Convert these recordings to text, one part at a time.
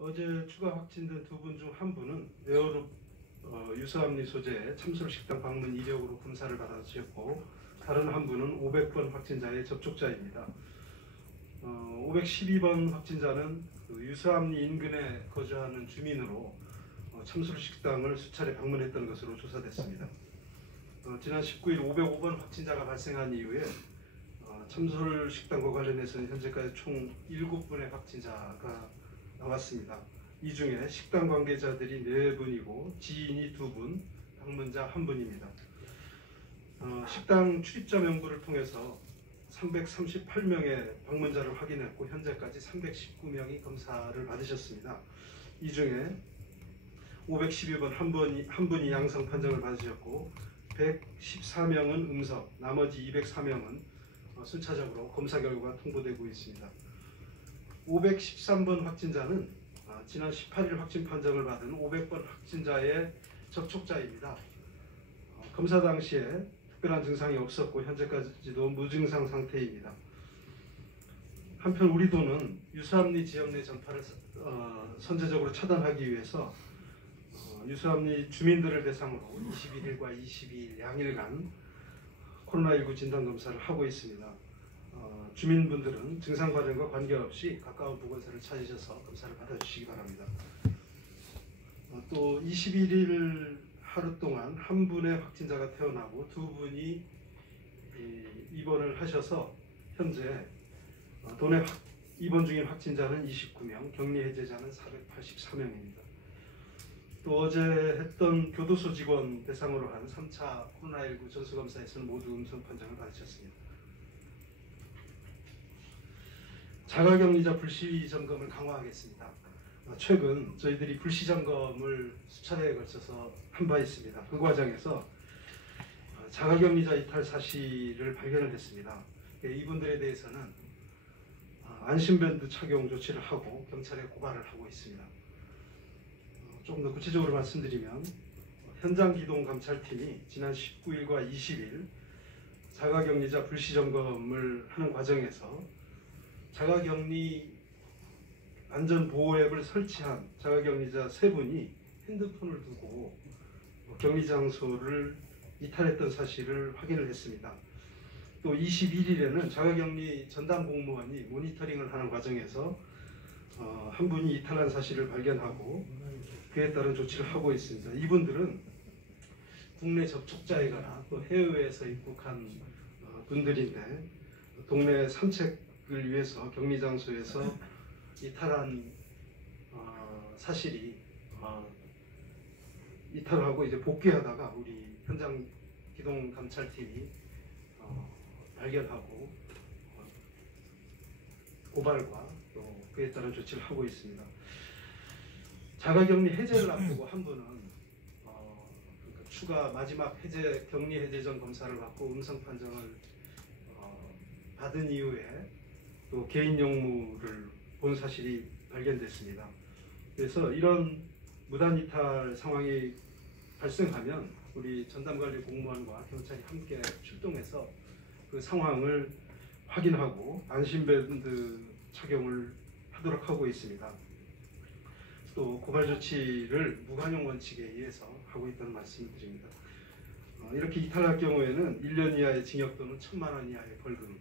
어제 추가 확진된 두 분 중 한 분은 에어룹 유사암리 소재의 참솔식당 방문 이력으로 검사를 받아주셨고, 다른 한 분은 500번 확진자의 접촉자입니다. 512번 확진자는 유사암리 인근에 거주하는 주민으로 참솔식당을 수차례 방문했던 것으로 조사됐습니다. 지난 19일 505번 확진자가 발생한 이후에 참솔식당과 관련해서는 현재까지 총 7분의 확진자가 나왔습니다. 이 중에 식당 관계자들이 4분이고 지인이 2분, 방문자 1분입니다. 식당 출입자 명부를 통해서 338명의 방문자를 확인했고 현재까지 319명이 검사를 받으셨습니다. 이 중에 512번 한 분이 양성 판정을 받으셨고 114명은 음성, 나머지 204명은 순차적으로 검사 결과가 통보되고 있습니다. 513번 확진자는 지난 18일 확진 판정을 받은 500번 확진자의 접촉자입니다. 검사 당시에 특별한 증상이 없었고 현재까지도 무증상 상태입니다. 한편 우리도는 유사암리 지역 내 전파를 선제적으로 차단하기 위해서 유사암리 주민들을 대상으로 21일과 22일 양일간 코로나19 진단검사를 하고 있습니다. 주민분들은 증상 발현과 관계없이 가까운 보건소를 찾으셔서 검사를 받아주시기 바랍니다. 또 21일 하루 동안 한 분의 확진자가 태어나고 2분이 입원을 하셔서 현재 도내 입원 중인 확진자는 29명, 격리 해제자는 484명입니다. 또 어제 했던 교도소 직원 대상으로 한 3차 코로나19 전수검사에서는 모두 음성 판정을 받으셨습니다. 자가격리자 불시 점검을 강화하겠습니다. 최근 저희들이 불시 점검을 수차례에 걸쳐서 한 바 있습니다. 그 과정에서 자가격리자 이탈 사실을 발견을 했습니다. 이분들에 대해서는 안심밴드 착용 조치를 하고 경찰에 고발을 하고 있습니다. 조금 더 구체적으로 말씀드리면 현장 기동 감찰팀이 지난 19일과 20일 자가격리자 불시 점검을 하는 과정에서 자가격리 안전보호 앱을 설치한 자가격리자 3분이 핸드폰을 두고 격리 장소를 이탈했던 사실을 확인을 했습니다. 또 21일에는 자가격리 전담 공무원이 모니터링을 하는 과정에서 한 분이 이탈한 사실을 발견하고 그에 따른 조치를 하고 있습니다. 이분들은 국내 접촉자이거나 또 해외에서 입국한 분들인데 동네 산책을 위해서 격리 장소에서 이탈한 사실이 이탈하고 이제 복귀하다가 우리 현장 기동 감찰팀이 발견하고 고발과 또 그에 따른 조치를 하고 있습니다. 자가격리 해제를 앞두고 한 분은 그러니까 추가 마지막 해제 격리 해제 전 검사를 받고 음성 판정을 받은 이후에 또 개인 용무를 본 사실이 발견됐습니다. 그래서 이런 무단 이탈 상황이 발생하면 우리 전담관리 공무원과 경찰이 함께 출동해서 그 상황을 확인하고 안심밴드 착용을 하도록 하고 있습니다. 또 고발 조치를 무관용 원칙에 의해서 하고 있다는 말씀을 드립니다. 이렇게 이탈할 경우에는 1년 이하의 징역 또는 1,000만 원 이하의 벌금이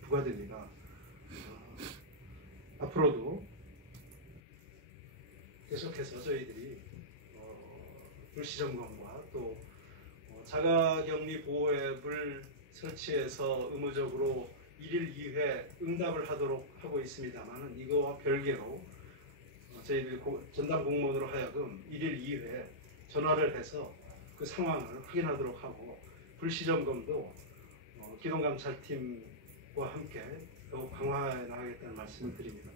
부과됩니다. 앞으로도 계속해서 저희들이 불시점검과 또 자가격리 보호 앱을 설치해서 의무적으로 1일 2회 응답을 하도록 하고 있습니다만 이거와 별개로 저희들 전담 공무원으로 하여금 1일 2회 전화를 해서 그 상황을 확인하도록 하고 불시점검도 기동감찰팀과 함께 더욱 강화해 나가겠다는 말씀을 드립니다.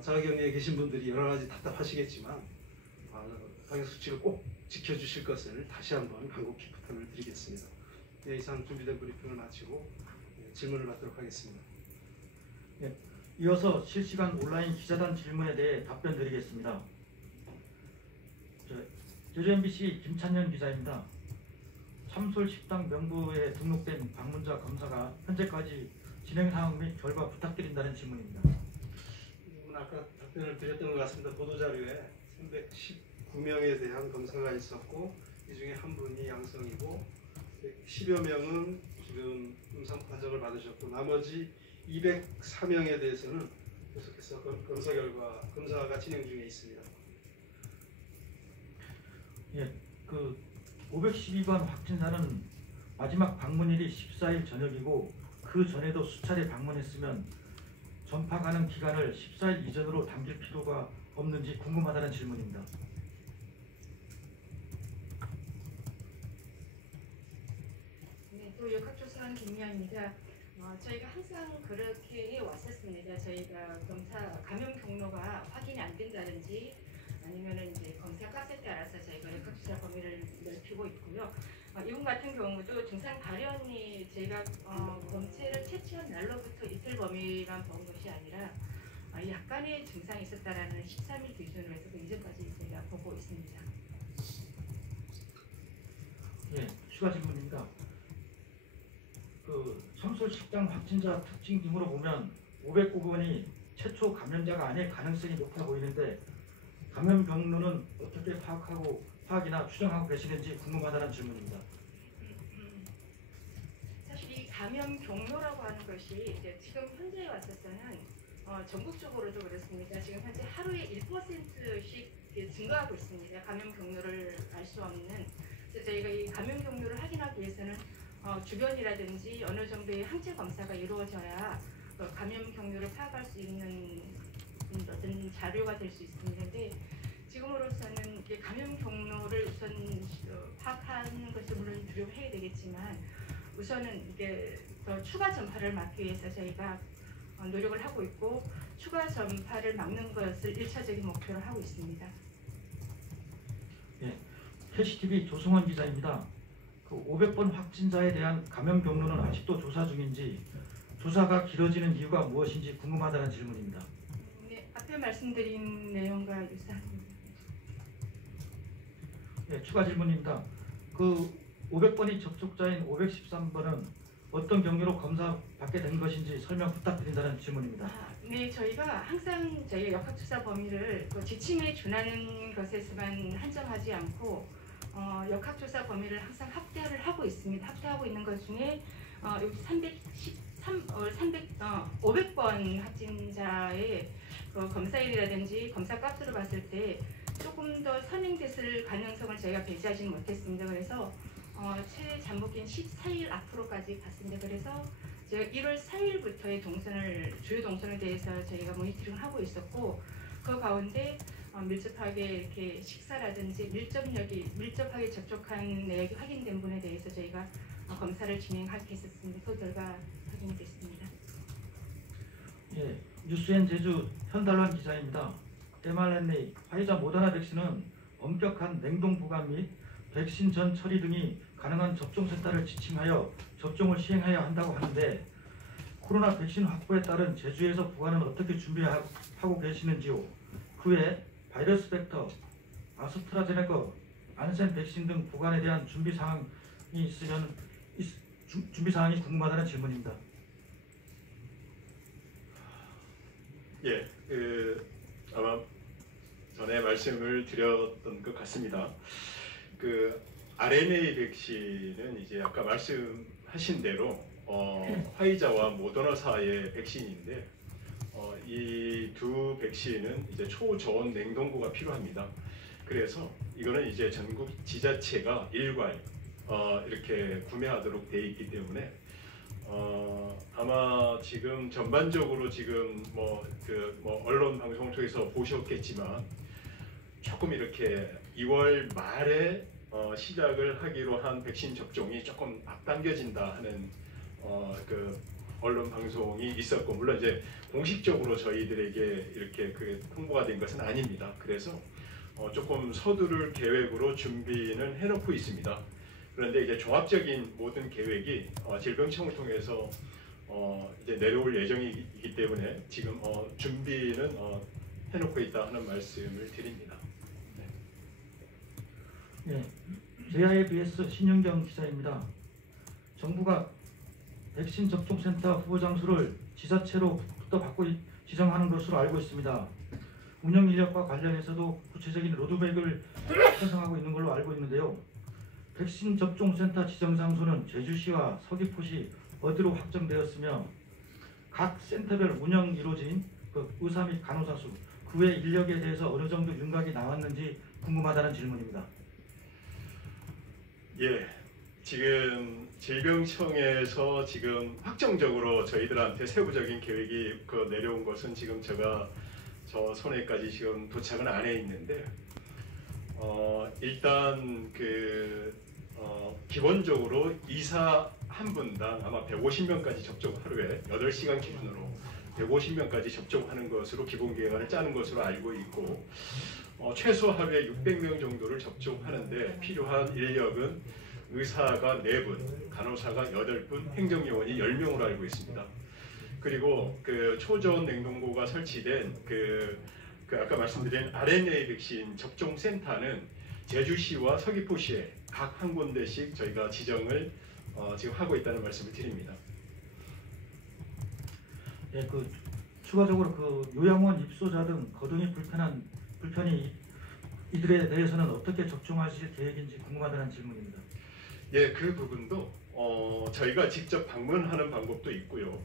자가격리에 계신 분들이 여러 가지 답답하시겠지만 방역수칙을 꼭 지켜주실 것을 다시 한번 간곡히 부탁을 드리겠습니다. 네, 이상 준비된 브리핑을 마치고 질문을 받도록 하겠습니다. 네, 이어서 실시간 온라인 기자단 질문에 대해 답변 드리겠습니다. JMBC 김찬현 기자입니다. 참솔식당 명부에 등록된 방문자 검사가 현재까지 진행 상황 및 결과 부탁드린다는 질문입니다. 아까 답변을 드렸던 것 같습니다. 보도자료에 319명에 대한 검사가 있었고 이 중에 한 분이 양성이고 10여 명은 지금 음성 판정을 받으셨고 나머지 204명에 대해서는 계속해서 검사가 진행 중에 있습니다. 예, 그 512번 확진자는 마지막 방문일이 14일 저녁이고 그 전에도 수차례 방문했으면 전파 가능 기간을 14일 이전으로 당길 필요가 없는지 궁금하다는 질문입니다. 네, 또 역학조사원 김미아입니다. 저희가 항상 그렇게 해왔었습니다. 저희가 검사 감염 경로가 확인이 안 된다든지 아니면은 이제 검사 값에 따라서 저희가 역학조사 범위를 넓히고 있고요. 이분 같은 경우도 증상 발현이 저희가 검체를 채취한 날로부터 이틀 범위만 본 것이 아니라 약간의 증상이 있었다라는 13일 기준으로 해서 그 이전까지 저희가 보고 있습니다. 예, 추가 질문입니다. 그 성설 식당 확진자 특징 등으로 보면 509번이 최초 감염자가 아닐 가능성이 높아 보이는데 감염 경로는 어떻게 파악이나 추정하고 계시는지 궁금하다는 질문입니다. 사실 이 감염 경로라고 하는 것이 이제 지금 현재에 왔어서는 전국적으로도 그렇습니다. 지금 현재 하루에 1%씩 증가하고 있습니다. 감염 경로를 알 수 없는. 그래서 저희가 이 감염 경로를 확인하기 위해서는 주변이라든지 어느 정도의 항체 검사가 이루어져야 감염 경로를 파악할 수 있는 어떤 자료가 될 수 있는데 지금으로서는 이게 감염 경로를 우선 파악하는 것을 물론 두려워해야 되겠지만 우선은 이게 더 추가 전파를 막기 위해서 저희가 노력을 하고 있고 추가 전파를 막는 것을 1차적인 목표로 하고 있습니다. 예, 캐시TV 조승원 기자입니다. 그 500번 확진자에 대한 감염 경로는 아직도 조사 중인지 조사가 길어지는 이유가 무엇인지 궁금하다는 질문입니다. 네, 앞에 말씀드린 내용과 유사합니다. 예, 추가 질문입니다. 그 500번이 접촉자인 513번은 어떤 경로로 검사 받게 된 것인지 설명 부탁드린다는 질문입니다. 네, 저희가 항상 저희 역학조사 범위를 그 지침에 준하는 것에서만 한정하지 않고 역학조사 범위를 항상 확대를 하고 있습니다. 확대하고 있는 것 중에 여기 500번 확진자의 그 검사일이라든지 검사 값으로 봤을 때 조금 더 선행됐을 가능성을 저희가 배제하지는 못했습니다. 그래서 최장복인 14일 앞으로까지 갔습니다. 그래서 제가 1월 4일부터의 주요 동선에 대해서 저희가 모니터링을 하고 있었고 그 가운데 밀접하게 이렇게 식사라든지 밀접하게 접촉한 내역이 확인된 분에 대해서 저희가 검사를 진행하게 했었습니다. 그 결과 확인이 됐습니다. 예, 뉴스엔 제주 현달환 기자입니다. mRNA, 화이자 모더나 백신은 엄격한 냉동 보관 및 백신 전 처리 등이 가능한 접종센터를 지침하여 접종을 시행해야 한다고 하는데 코로나 백신 확보에 따른 제주에서 보관은 어떻게 준비하고 계시는지요? 그 외 바이러스 벡터, 아스트라제네카, 안센 백신 등 보관에 대한 준비 사항이 궁금하다는 질문입니다. 예, 아마 전에 말씀을 드렸던 것 같습니다. 그 RNA 백신은 이제 아까 말씀하신 대로 화이자와 모더나사의 백신인데 이 두 백신은 이제 초저온 냉동고가 필요합니다. 그래서 이거는 이제 전국 지자체가 일괄 이렇게 구매하도록 돼 있기 때문에 아마 지금 전반적으로 지금 언론 방송을 통해서 보셨겠지만 조금 이렇게 2월 말에 시작을 하기로 한 백신 접종이 조금 앞당겨진다 하는 그 언론 방송이 있었고 물론 이제 공식적으로 저희들에게 이렇게 그 홍보가 된 것은 아닙니다. 그래서 조금 서두를 계획으로 준비는 해놓고 있습니다. 그런데 이제 종합적인 모든 계획이 질병청을 통해서 이제 내려올 예정이기 때문에 지금 준비는 해놓고 있다 하는 말씀을 드립니다. 네, JIBS 신윤경 기자입니다. 정부가 백신 접종센터 후보 장소를 지자체로부터 지정하는 것으로 알고 있습니다. 운영 인력과 관련해서도 구체적인 로드맵을 편성하고 있는 걸로 알고 있는데요. 백신 접종센터 지정 장소는 제주시와 서귀포시 어디로 확정되었으며 각 센터별 운영 이루어진 그 의사 및 간호사 수, 그 외 인력에 대해서 어느 정도 윤곽이 나왔는지 궁금하다는 질문입니다. 예, 지금 질병청에서 지금 확정적으로 저희들한테 세부적인 계획이 내려온 것은 지금 제가 저 손에까지 지금 도착은 안 해 있는데 일단 기본적으로 의사 한 분당 아마 150명까지 하루에 8시간 기준으로 150명까지 접종하는 것으로 기본 계획안을 짜는 것으로 알고 있고 최소 하루에 600명 정도를 접종하는데 필요한 인력은 의사가 4분, 간호사가 8분, 행정요원이 10명으로 알고 있습니다. 그리고 그 초저온 냉동고가 설치된 아까 말씀드린 RNA 백신 접종센터는 제주시와 서귀포시에 각 한 군데씩 저희가 지정을 지금 하고 있다는 말씀을 드립니다. 예, 추가적으로 요양원 입소자 등 거동이 불편이 이들에 대해서는 어떻게 접종하실 계획인지 궁금하다는 질문입니다. 예, 그 부분도 저희가 직접 방문하는 방법도 있고요.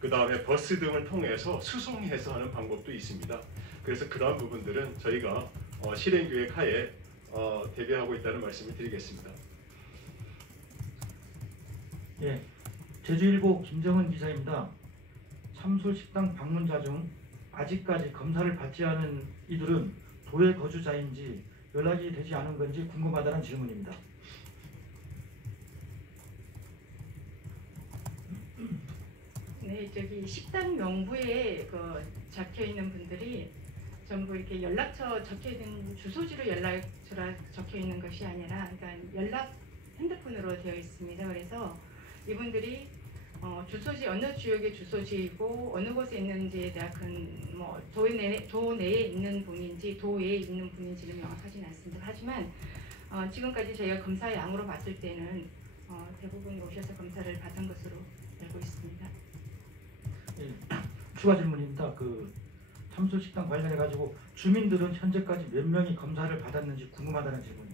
그 다음에 버스 등을 통해서 수송해서 하는 방법도 있습니다. 그래서 그러한 부분들은 저희가 실행계획 하에 대비하고 있다는 말씀을 드리겠습니다. 예, 제주일보 김정은 기자입니다. 참솔식당 방문자 중 아직까지 검사를 받지 않은 이들은 도의 거주자인지 연락이 되지 않은 건지 궁금하다는 질문입니다. 네, 저기 식당 명부에 적혀 있는 분들이 전부 이렇게 연락처 적혀 있는 주소지로 연락처가 적혀 있는 것이 아니라, 그러니까 핸드폰으로 되어 있습니다. 그래서 이분들이 주소지 어느 지역의 주소지이고 어느 곳에 있는지에 대한 도 내에 있는 분인지 도 외에 있는 분인지는 명확하지는 않습니다. 하지만 지금까지 저희가 검사 양으로 봤을 때는 대부분이 오셔서 검사를 받은 것으로 알고 있습니다. 예, 추가 질문입니다. 참솔식당 관련해 가지고 주민들은 현재까지 몇 명이 검사를 받았는지 궁금하다는 질문입니다.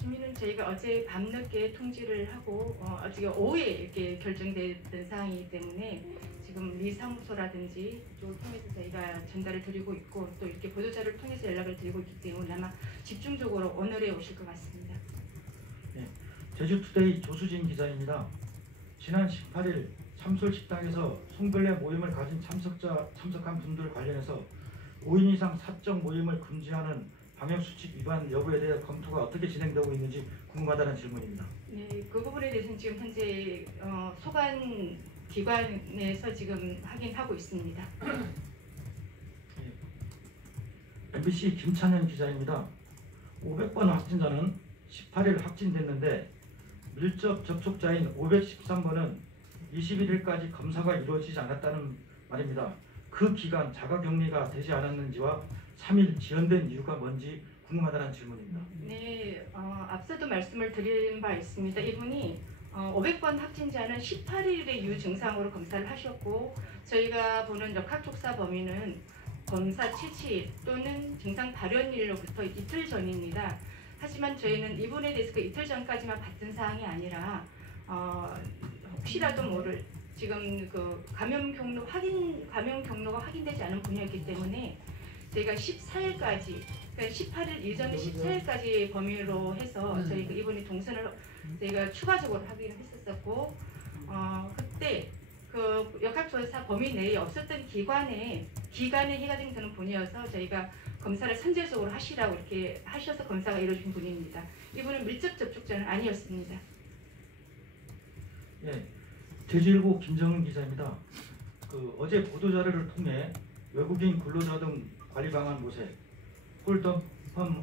주민은 저희가 어제 밤늦게 통지를 하고 어제 오후에 이렇게 결정된 사항이기 때문에 지금 리 사무소라든지 이쪽을 통해서 저희가 전달을 드리고 있고 또 이렇게 보도자를 통해서 연락을 드리고 있기 때문에 아마 집중적으로 오늘에 오실 것 같습니다. 네, 제주투데이 조수진 기자입니다. 지난 18일 참솔식당에서 송별회 모임을 가진 참석한 분들 관련해서 5인 이상 사적 모임을 금지하는 방역수칙 위반 여부에 대해 검토가 어떻게 진행되고 있는지 궁금하다는 질문입니다. 네, 그 부분에 대해서는 지금 현재 소관 기관에서 지금 확인하고 있습니다. 네. MBC 김찬현 기자입니다. 500번 확진자는 18일 확진됐는데 밀접 접촉자인 513번은 21일까지 검사가 이루어지지 않았다는 말입니다. 그 기간 자가격리가 되지 않았는지와 3일 지연된 이유가 뭔지 궁금하다는 질문입니다. 네, 앞서도 말씀을 드린 바 있습니다. 이분이 500번 확진자는 18일에 유증상으로 검사를 하셨고 저희가 보는 역학족사 범위는 검사 채취 또는 증상 발현일로부터 이틀 전입니다. 하지만 저희는 이분에 대해서 이틀 전까지만 받은 사항이 아니라 혹시라도 모를 지금 감염 경로가 확인되지 않은 분이었기 때문에 저희가 14일까지, 그러니까 18일 이전에 14일까지 범위로 해서 저희 이분의 동선을 저희가 추가적으로 확인을 했었고, 그때 역학조사 범위 내에 없었던 기간에 해당되는 분이어서 저희가 검사를 선제적으로 하시라고 이렇게 하셔서 검사가 이루어진 분입니다. 이분은 밀접 접촉자는 아니었습니다. 예, 제주일보 김정은 기자입니다. 어제 보도자료를 통해 외국인 근로자 등 관리 방안 모색, 홀덤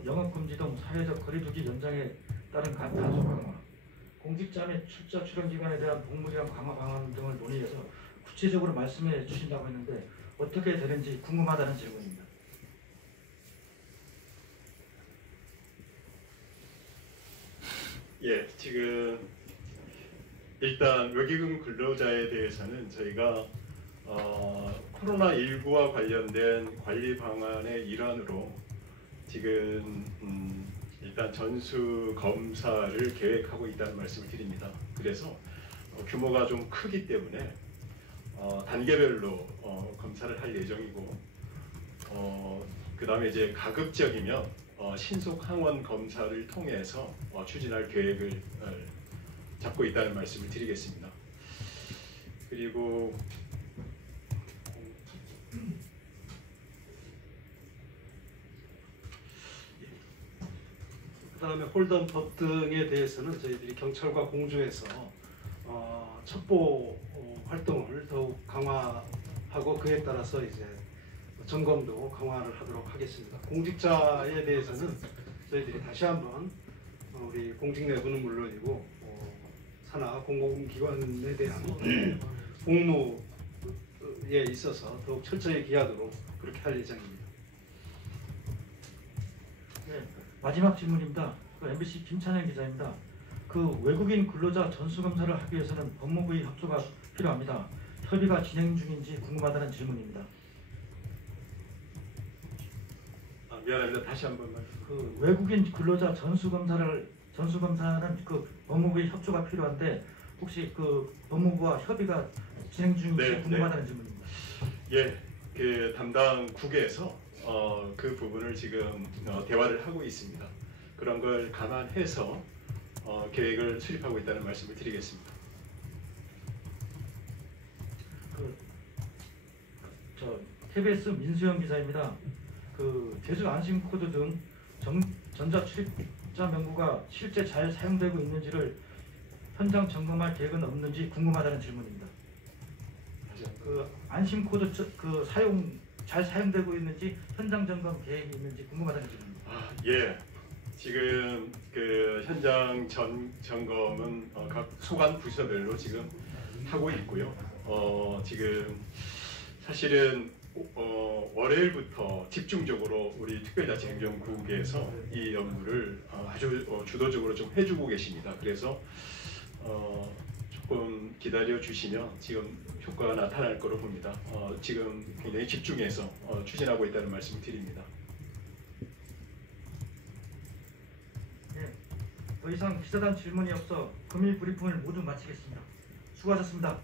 영업금지 등 사회적 거리두기 연장에 따른 단속 강화, 공직자 및 출자 출연 기관에 대한 복무기간 강화 방안 등을 논의해서 구체적으로 말씀해 주신다고 했는데 어떻게 되는지 궁금하다는 질문입니다. 예, 지금 일단 외국인 근로자에 대해서는 저희가 코로나19와 관련된 관리 방안의 일환으로 지금 일단 전수 검사를 계획하고 있다는 말씀을 드립니다. 그래서 규모가 좀 크기 때문에 단계별로 검사를 할 예정이고, 그 다음에 이제 가급적이면 신속 항원 검사를 통해서 추진할 계획을 잡고 있다는 말씀을 드리겠습니다. 그리고 그다음에 홀덤법 등에 대해서는 저희들이 경찰과 공조해서 첩보 활동을 더욱 강화하고 그에 따라서 이제 점검도 강화를 하도록 하겠습니다. 공직자에 대해서는 저희들이 다시 한번 우리 공직 내부는 물론이고 산하 공공기관에 대한 복무에 있어서 더욱 철저히 기하도록 그렇게 할 예정입니다. 네, 마지막 질문입니다. MBC 김찬현 기자입니다. 외국인 근로자 전수검사를 하기 위해서는 법무부의 협조가 필요합니다. 협의가 진행 중인지 궁금하다는 질문입니다. 미안합니다. 다시 한 번만. 외국인 근로자 전수검사는 법무부의 협조가 필요한데 혹시 법무부와 협의가 진행 중인지 네, 궁금하다는 질문입니다. 예, 그 담당 국에서 그 부분을 지금 대화를 하고 있습니다. 그런 걸 감안해서 계획을 수립하고 있다는 말씀을 드리겠습니다. KBS 민수영 기자입니다. 제주 안심코드 등 전자 출입자 명부가 실제 잘 사용되고 있는지를 현장 점검할 계획은 없는지 궁금하다는 질문입니다. 안심코드 잘 사용되고 있는지 현장 점검 계획이 있는지 궁금하다는 질문입니다. 예, 지금 현장 점검은 각 소관 부서별로 지금 하고 있고요. 지금 사실은 월요일부터 집중적으로 우리 특별자치행정국에서 이 업무를 아주 주도적으로 좀 해주고 계십니다. 그래서 조금 기다려 주시면 지금 효과가 나타날 거로 봅니다. 지금 굉장히 집중해서 추진하고 있다는 말씀을 드립니다. 네, 더 이상 기자단 질문이 없어 금일 브리핑을 모두 마치겠습니다. 수고하셨습니다.